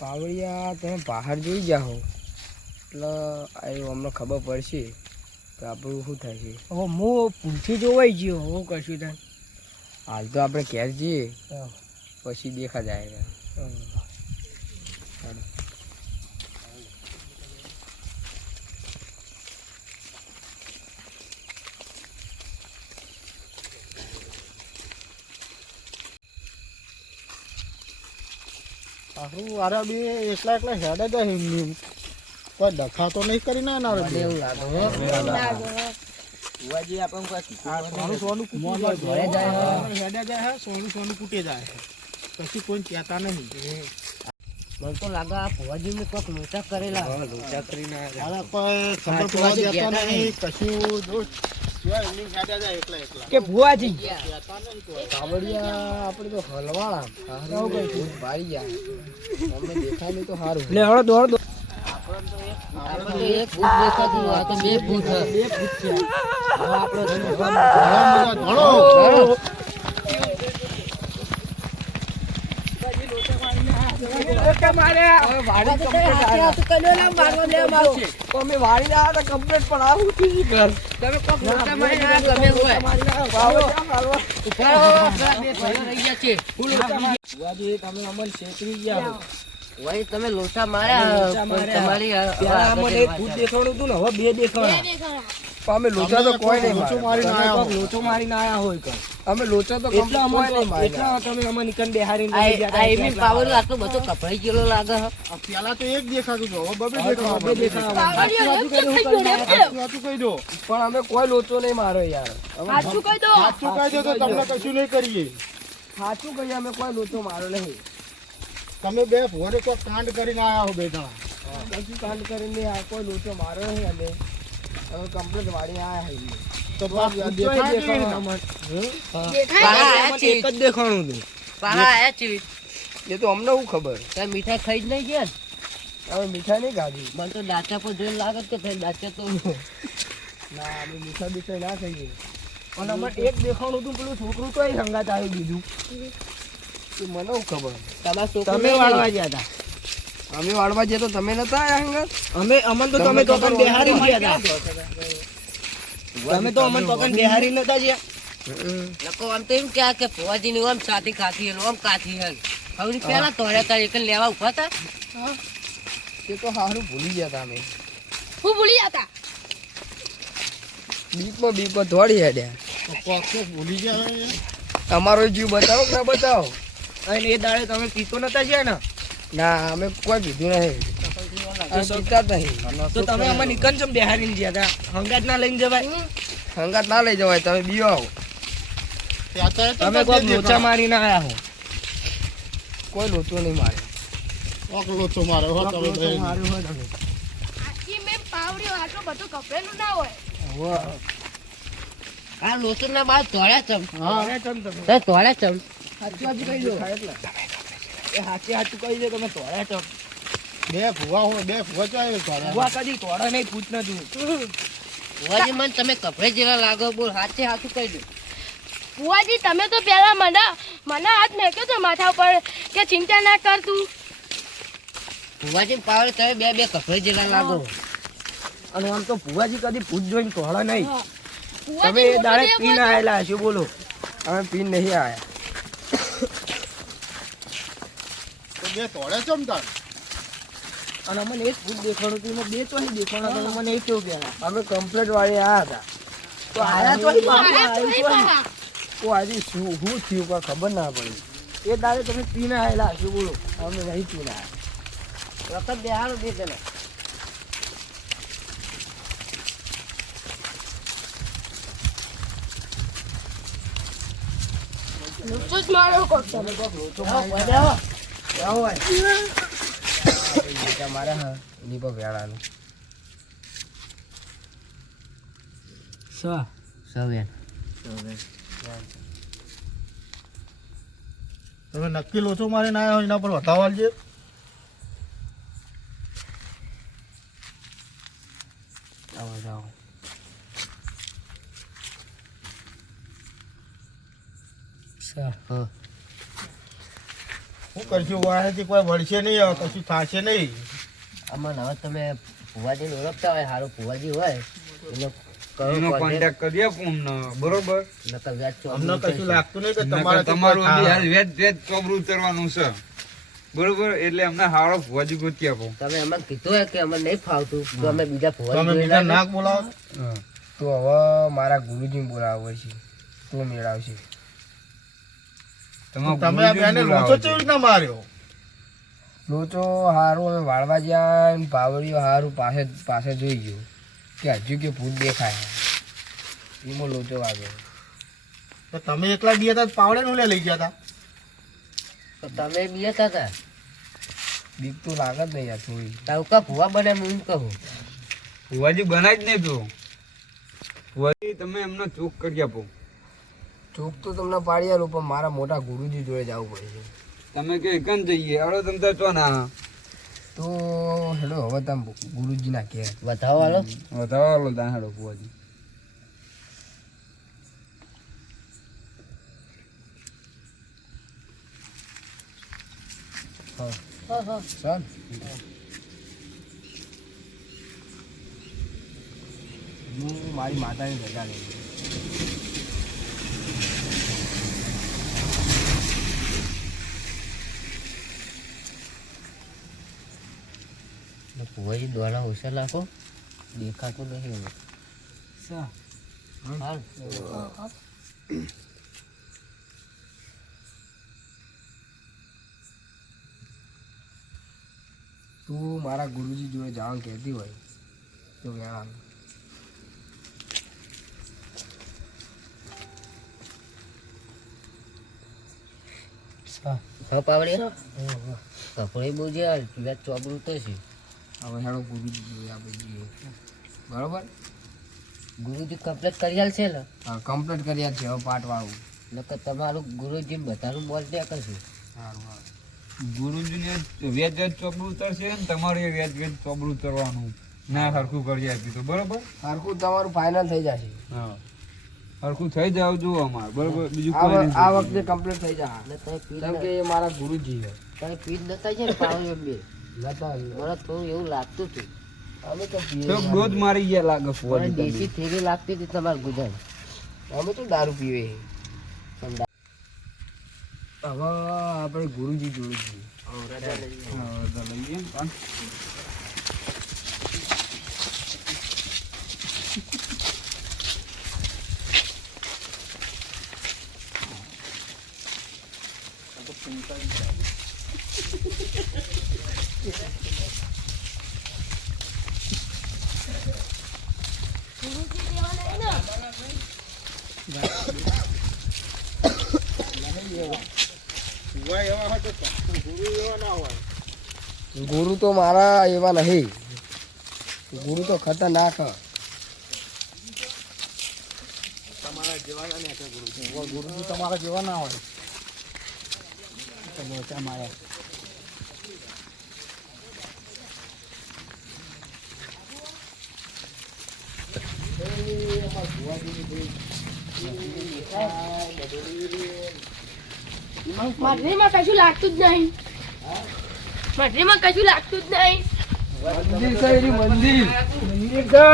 પાવડિયા તમે બહાર જોઈ જાઓ. એટલે આ અમને ખબર પડશે કે આપણું શું થાય છે. હવે હું ભૂલથી જોવાઈ ગયો હું કશું થાય. હાલ તો આપણે ઘેર જઈએ. પછી દેખા જાય. આખું આરા બે એકલા એકલા હેડે જાય એમની કોઈ ડખા તો નહીં કરી ના ના એવું લાગે. હો. બુવાજી આપણને કોઈ સોનું સોનું. હેડે જાય. સોનું સોનું કૂટે જાય. હે પછી કોઈ કહેતા નહીં. મને તો લાગે આ ભુવાજીને કોઈક લોચા કરેલા. હા, લોચા કરીને કોઈ ખબર પડવા દેતા નહીં. કશું જો કે ભુવાજી? કાવડિયા કોઈ આપણે તો હલવાળા. સારું ભૂત ભારી જાય અમને દેખાય નહીં તો સારું લે હળો દોડ દો. આપણે તો એક ભૂત દેખાતું આ તો બે ભૂત છે. આપણે ઘણા બધા ઘણો અમે વાળી ના હતા કમ્પ્લીટ પણ આવું થયું ઘર તમે કોક લોચા મારીને આ ગમે હોય બુવાજી તમે અમને છેતરી ગયા હો. ભાઈ તમે લોચા માર્યા. તમારી બે દેખાડું હતું ને હવે બે પણ અમે લોચા તો કોઈ નહીં લોચો માર્યો. મારીને આયા. લોચો મારીને આયા હોય કાં. અમે લોચા તો એટલા અમે નહીં માર્યા. એટલા તમે અમે નિકન બેહારીને લઈ ગયા એમની પાવર આટલો બધો કપડાઈ ગયેલો લાગે. પેલા તો એક દેખાતું જો હવે બબે હવે બબે દેખાવા. સાચું કહી દો પણ અમે કોઈ લોચો નહીં માર્યો યાર અમે સાચું કહી દો તો તમને કશું નહીં કરીએ સાચું કહીએ અમે કોઈ લોચો માર્યો નહીં તમે બે ભોરે કોઈ કાંડ કરીને આયા હો બે કશું કાંડ કરીને આ કોઈ લોચો માર્યો નહીં અમે કમ્પ્લીટ વાળી આ હઈ તો બાપ દેખાય દેખાણા નહીં. અમને. છે. એક જ દેખાણું હતું પાલા આયા છે. એ તો અમને શું ખબર? તે મીઠાઈ ખાઈ જ નહીં ગયા હવે મીઠા મીઠાઈ નહીં ખાધી. મને તો દાંચા પર જોઈને લાગત કે ભાઈ દાંચા તો ના અમે મીઠા બીઠાઈ ના ખાઈએ. અને અમારે એક દેખાણું હતું પેલું છોકરું તો સંગાત આવી દીધું. એ મને હું ખબર? તમારા તમે વાળવા ગયા હતા. અમે વાળવા જઈએ તો તમે નતા આયા અમે અમન તો તમે તો પણ બેહારી ગયા હતા તમે તો અમન તો પણ બેહારી નતા ગયા. લોકો આમ તો એમ કે કે ફુવાજી ની આમ સાથી ખાતી હે આમ કાથી હે હવે પેલા તોડ્યા તા એક લેવા ઊભા તા. તે તો સારું ભૂલી ગયા તા અમે. હું ભૂલી ગયા તા? બીકમાં બીકમાં દોડી હેડ્યા. તો ભૂલી ગયા તમારો જીવ બતાવો કે ના બતાવો? અને એ દાડે તમે પીતો નતા ગયા ને? ના અમે કોઈ કીધું નહીં. તો તમે ગયા હંગાત ના લઈને જવાય. સંગાત ના લઈ જવાય તમે બીઓ આવો. ત્યાં તો એ તો તમે કોઈ લોચા દેખાય. મારીને આયા હો. કોઈ લોચો નહીં મારે. કોક લોચો મારે હો તમે માર્યો હોય તમે. આખી મેં પાવડ્યો આટલો બધો કપડેલું ના હોય. આ લોચો ના બાદ તોડ્યા ચમ. હા. તોડ્યા ચમ સાચું સાચું કહી દો. એ હાચી હાચું કહી દે તમે તોડે તો બે ભૂવા હોય બે ભૂવા ચાલે તોડે ભૂવા કદી તોડા નહીં પૂછ નથી ભૂવાજી મને તમે કપડે જેવા લાગો બોલ હાચે હાથું કહી દો. ભૂવાજી તમે તો પહેલા મને મને હાથ મેક્યો તો માથા ઉપર કે ચિંતા ના કર તું. ભુવાજી પાવડે તમે બે બે કપડે જેવા લાગો. અને આમ તો ભુવાજી કદી ભૂત જોઈને તોડે નહીં. તમે એ દાડે પીન પીને છો બોલો. અમે પીન નહીં આયા. તો બે તોડે ચમ તાર. અને અમને એક ફૂટ દેખાણું હતું બે તો નહીં દેખાણા હતા મને એક કેવું કહેવાય. અમે કમ્પ્લેટ વાળી આ હતા. તો આયા તો તો તો. તો આજે શું શું થયું કા ખબર ના પડી. એ દાડે તમે પીને આવેલા શું બોલો. અમે નહીં પીને આવ્યા વખત બેહારો તને જણા. લુચ્ચો જ માર્યો કોક તમે. તમારે હા એની પર વેળાનું સા સવ્યા તમે નક્કી લોચો મારીને ના હોય એના પર વતાવાલજે આવો જાઓ સા હા શું કરશું વાહેથી કોઈ વળશે નહીં હવે કશું થશે નહીં. આમાં હવે તમે ભુવાજીને ઓળખતા હોય સારું ભુવાજી હોય એનો એનો કોન્ટેક્ટ કરી અમને બરોબર? નકર વ્યાજ ચોક અમને કશું લાગતું નહીં કે તમારે તમારું બી હાલ વેજ વેજ ઉતરવાનું છે. બરોબર? એટલે અમને હારો ભુવાજી ગોતી આપો. તમે અમને કીધું કે અમને નહીં ફાવતું તો અમે બીજા તમે ભુવાજી બીજા નાક બોલાવો. તો હવે મારા ગુરુજી બોલાવે છે તો મેળવશે. તમે આ બેને લોચો. કેવી રીતના માર્યો? લોચો હારું અમે વાળવા ગયા એમ પાવડીઓ હારું પાસે પાસે જોઈ ગયું. કે હજુ કે ભૂત દેખાય. એમાં લોચો વાગ્યો તો તમે એકલા બી હતા પાવડે નું લઈ ગયા હતા? તો તમે બી હતા બીક તો લાગે જ નહીં યાર થોડી. તારું કા ભૂવા બને હું એમ કહું? ફુવાજી બનાય જ નહીં તો. ફુવાજી તમે એમને ચોક કરી આપો. ચોક તો તમને પાડી આલું પણ મારા મોટા ગુરુજી જોડે જવું પડે છે. તમે કે એકન જઈએ? હવે તમે તો ના તો હેલો હવે તમે ગુરુજીના કે વધાવો વાળો વધારો દાણ હેડો ફુવાજી ચાલ. હું મારી માતાની રજા લઈ ભુવાજી દોડા હોશિયાર રાખો દેખાતું નહીં. હાલ. તું મારા ગુરુજી જોડે જવાનું કહેતી હોય તો વેળા હા પાવડી કપડે બહુ જે ચોબરું તો છે. હવે હેડો ગુરુજી જોઈએ આપણે જઈએ બરોબર? ગુરુજી કમ્પ્લીટ કરી આલ છે ને? હા કમ્પ્લીટ કર્યા છે હવે એટલે નકર તમારું ગુરુજી બધાનું બોલ દે કરશું સારું સારું ગુરુજીને વેજ વેદ ચોપડું ઉતરશે ને તમારે એ વેજ વેજ ચોપડું ઉતરવાનું. ના સરખું કરી આપી તો બરોબર? સરખું તમારું ફાઇનલ થઈ જશે. હા. સરખું થઈ જાવ જો અમારે બરોબર? બીજું આ કોઈ આ વખતે કમ્પ્લીટ થઈ જાય એટલે કે એ મારા ગુરુજી છે. તમે પીર નતા છે ને પાવડી બે? મને થોડું એવું લાગતું હતું. અમે તો મારી ગયા લાગે ફુવાજી દેશી થેલી લાગતી હતી તમારે ગુજરાત. અમે તો દારૂ પીવે હવે આપણે ગુરુજી જોડે જઈએ. ગુરુ તો મારા એવા નહીં. ગુરુ તો ખતરનાક. ગુરુ તમારા જેવા ના હોય. લોચા માર્યા મટરીમાં કશું લાગતું જ નહીં. મટરીમાં કશું લાગતું જ નહીં. મંદિર છે એની મંદિર. મંદિર છે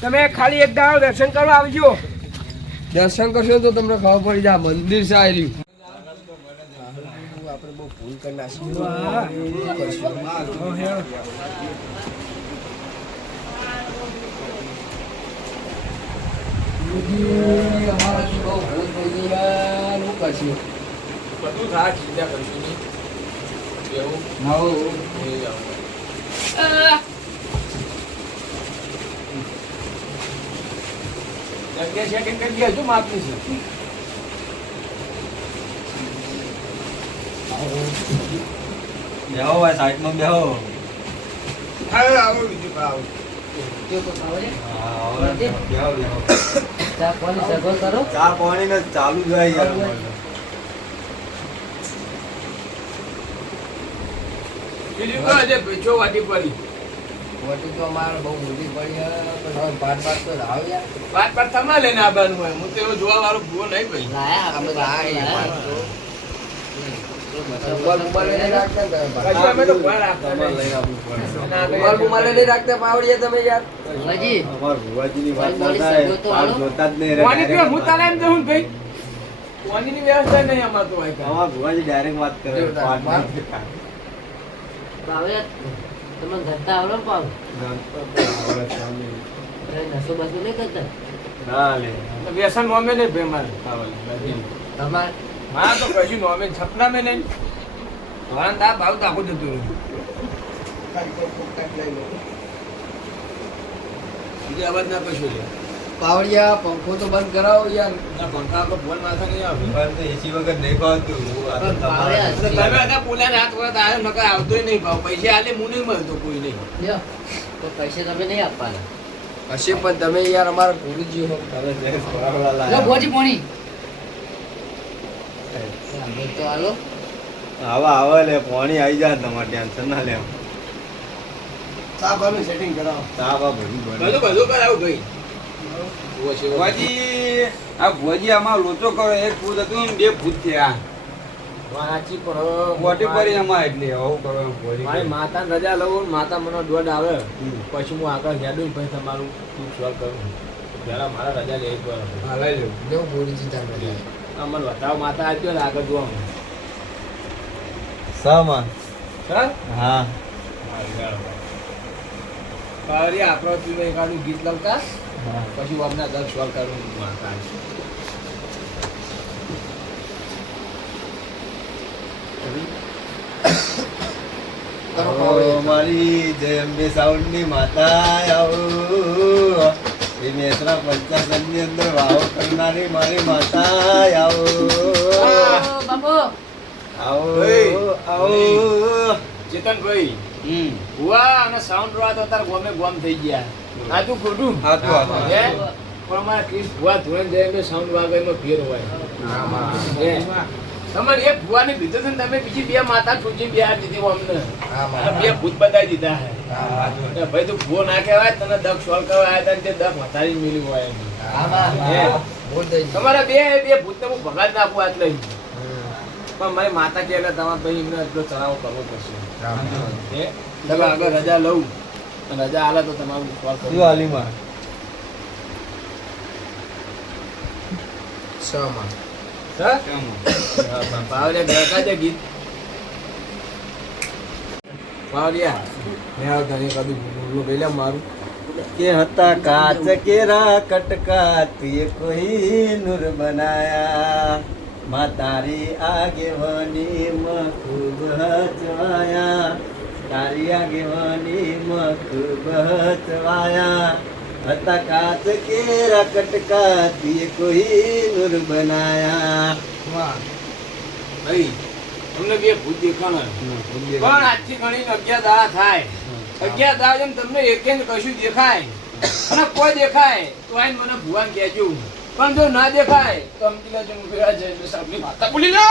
તમે ખાલી એક દાડો દર્શન કરવા આવજો. દર્શન કરશો તો તમને ખબર પડી જાય મંદિર છે આપણે બહુ ભૂલ કરી નાખી. અમારાથી બહુ ભૂલ થઈ ગઈ યાર શું કરશું બધું થાય ચિંતા કરશું નહીં. બેહો ભાઈ સાઈડમાં બેહો? હા, હવે બેહો, બેહો. ચા પાણી ચાલુ જાય બીજું કહો છે પીછો વાટી પડી. વાટી તો અમારે બહુ મોટી પડી પણ પાટ પાટ તો લાવ પાટ પાટ તમારે લઈને આવવાનું હોય. હું તો. એવો જોવા વાળો ભૂવો નહીં. ભાઈ લાયા અમે લાયા પાટ તો. ભુવાજી ડાયરેક્ટ વાત કરે જોરદાર. પાર વાત. નહીં કરતા. ભાવે, તમે ઘરતા આવડો પાવ. બસો નહીં કરતા? ના લે. વ્યસન નોમે નહીં ભાઈ મારે. તમારે? મારા તો કશું નોમે છપના મેં નહીં. વાળા દા ભાવ તાકો જતું રહ્યું બીજી અવાજ ના કશું લે પાવડિયા પંખો તો બંધ કરાવો યાર. ના પંખા તો ફોન માથા નહીં આવે ભગવાન તો એસી વગર નહીં ફાવતું. આ તો પણ તમારે- ભાવે તો તમે હતા પોલાને હાથ વખત આવ્યો નકર આવતોય નહીં ભાવ. પૈસા આલે હું નહીં મળતો કોઈ નહીં. તો પૈસા તમે નહીં આપવાના. હશે પણ તમે યાર અમારા ગુરુજી હો. લાયા. ભોજી પોણી. તો હાલો. આવા આવા લે પાણી આવી જાય તમારે ટેન્શન ના લે. સાહેબ સેટિંગ કરાવો. સાબા બધું બધું કરાવું ભાઈ ભુવાજી આ ભુવાજી આમાં લોચો કરો એક ભૂત હતું ને બે ભૂત થયા. વાંચી પણ મોટી પડી અમારે એટલે આવું કરો મારી માતાને રજા લઉં માતા મને દોડ આવે. પછી હું આગળ હેડું પછી તમારું શું સોલ્વ કરું? પહેલાં મારા રજા લેવી પડે. હા લઈ લો જેવું બોલી આ મને બતાવો માતા હોય ને આગળ જોવા સામા. સર હા. પાવરી આપણો પીવો એકાદું ગીત લવતા પછી હું અમને દસ સોલ્વ કરું માતા મારી જય અંબે સાઉન્ડની માતા આવો. એ મેસરા પંચાસનની અંદર વાવ કરનારી મારી માતા આવો. આવો આવો. ચેતનભાઈ. હમ. હુઆ અને સાઉન્ડ રોવા તો તાર ગોમે ગોમ થઈ ગયા. આ તું ખોટું. હા તો હે? પણ અમારા ક્રિસ ભુવા ધોરણ જાય તો સાઉન્ડ વાગે ફેર હોય? તમારે એક ભુવાની ભીતર છે તમે બીજી બે માતા છૂટી બે હાથ દીધી અમને. બે ભૂત બતાવી દીધા હે. ભાઈ તું ભૂવો ના કહેવાય તને દખ સોલ કરવા આવ્યા હતા ને તે દખ વધારી મેળવી હોય તમારા બે બે ભૂત હું ભગા જ નાખું આટ લઈ પણ મારી માતા કે એટલે તમારે ભાઈ એમને એટલો ચડાવો કરવો પડશે. હે? આગળ રજા લઉં. અને રજા આલે તો તમારું શું કરવું હાલીમાં મારું. કે હતા કાચ કેરા કટકા કોઈ નૂર બનાયા. તારી આગેવાની માં ખૂબ હચવાયા. તારી આગેવાની માં ખૂબ હચવાયા. હતા કાચ કેરા કટકા તુએ કોઈ નૂર બનાયા. ભાઈ તમને બે ભૂત દેખાણા પણ આજથી ઘણી અગિયાર દાડા થાય. અગિયાર દાડા જેમ તમને એક કશું દેખાય. અને કોઈ દેખાય તો આઈને મને ભુવાન કહેજો. પણ જો ના દેખાય તો અમથી લેજો હું ભેગા જઈને સાપની માતા બોલી લો.